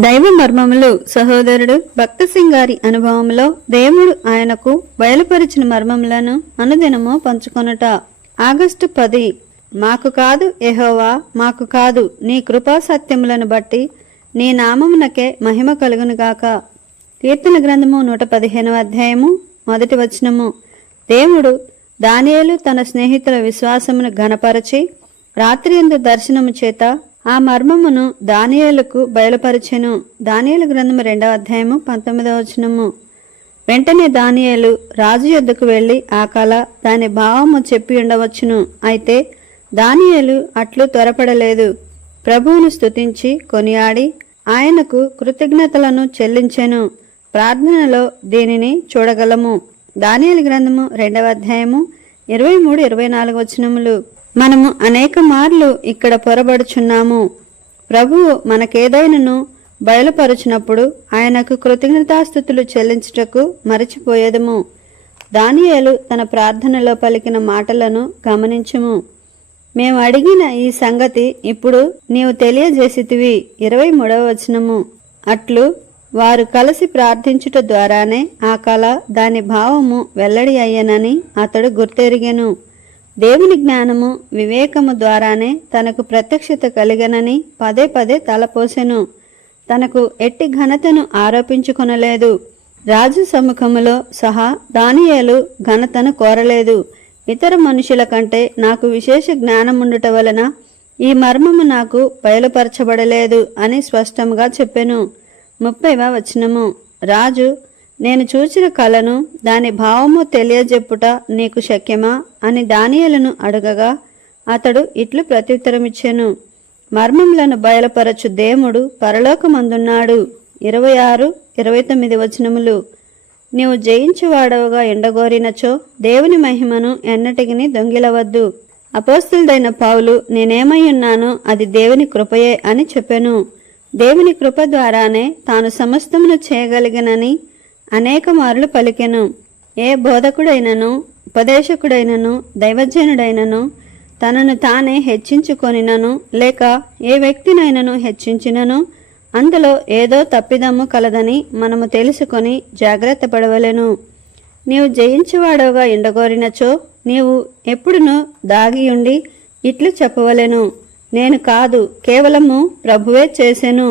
దైవ మర్మములు సహోదరుడు భక్త సింగారి అనుభవంలో దేవుడు ఆయనకు బయలుపరిచిన మర్మములను అనుదినము పంచుకొనుట. ఆగస్టు పది మాకు కాదు ఎహోవా మాకు కాదు నీ కృపా సత్యములను బట్టి నీ నామమునకే మహిమ కలుగునుగాక కీర్తన గ్రంథము నూట పదిహేనవ అధ్యాయము మొదటి వచనము. దేవుడు దానియేలు తన స్నేహితుల విశ్వాసమును ఘనపరచి రాత్రి ఎందు దర్శనము చేత ఆ మర్మమును దానియాలకు బయలుపరచెను. దానియాల గ్రంథము రెండవ అధ్యాయము పంతొమ్మిదవ వచనము. వెంటనే దానియాలు రాజు యొద్దకు వెళ్ళి ఆ కళ దాని భావము చెప్పి ఉండవచ్చును. అయితే దానియాలు అట్లు త్వరపడలేదు. ప్రభువును స్తుతించి కొనియాడి ఆయనకు కృతజ్ఞతలను చెల్లించెను. ప్రార్థనలో దీనిని చూడగలము. దానియాల గ్రంథము రెండవ అధ్యాయము ఇరవై మూడు ఇరవై నాలుగు వచనములు. మనము అనేక మార్లు ఇక్కడ పొరబడుచున్నాము. ప్రభువు మనకేదైనను బయలుపరుచినప్పుడు ఆయనకు కృతజ్ఞతాస్థుతులు చెల్లించుటకు మరచిపోయేదము. దానియేలు తన ప్రార్థనలో పలికిన మాటలను గమనించుము. మేము అడిగిన ఈ సంగతి ఇప్పుడు నీవు తెలియజేసితివి. ఇరవై మూడవ వచనము. అట్లు వారు కలిసి ప్రార్థించుట ద్వారానే ఆ కళ దాని భావము వెల్లడి అయ్యనని అతడు గుర్తెరిగెను. దేవుని జ్ఞానము వివేకము ద్వారానే తనకు ప్రత్యక్షత కలిగనని పదే పదే తలపోసెను. తనకు ఎట్టి ఘనతను ఆరోపించుకొనలేదు. రాజు సముఖములో సహా దానియేలు ఘనతను కోరలేదు. ఇతర మనుషుల కంటే నాకు విశేష జ్ఞానముండుట వలన ఈ మర్మము నాకు బయలుపరచబడలేదు అని స్పష్టంగా చెప్పెను. ముప్పైవ వచనము. రాజు నేను చూచిన కలను దాని భావము తెలియజెప్పుట నీకు శక్యమా? అని దానియలను అడగగా అతడు ఇట్లు ప్రత్యుత్తరమిచ్చెను. మర్మములను బయలుపరచు దేవుడు పరలోకమందున్నాడు. ఇరవై ఆరు ఇరవై తొమ్మిది వచనములు. నీవు జయించువాడవుగా ఎండగోరినచో దేవుని మహిమను ఎన్నటికిని దొంగిలవద్దు. అపోస్తులదైన పావులు నేనేమై ఉన్నానో అది దేవుని కృపయే అని చెప్పెను. దేవుని కృప ద్వారానే తాను సమస్తమును చేయగలిగినని అనేక మార్లు పలికెను. ఏ బోధకుడైనను ఉపదేశకుడైనను దైవజనుడైనను తనను తానే హెచ్చించుకొనినను లేక ఏ వ్యక్తినైనను హెచ్చించినను అందులో ఏదో తప్పిదమ్ము కలదని మనము తెలుసుకొని జాగ్రత్త పడవలెను. నీవు జయించువాడోగా ఎండగోరినచో నీవు ఎప్పుడునూ దాగియుండి ఇట్లు చెప్పవలెను. నేను కాదు కేవలము ప్రభువే చేసెను.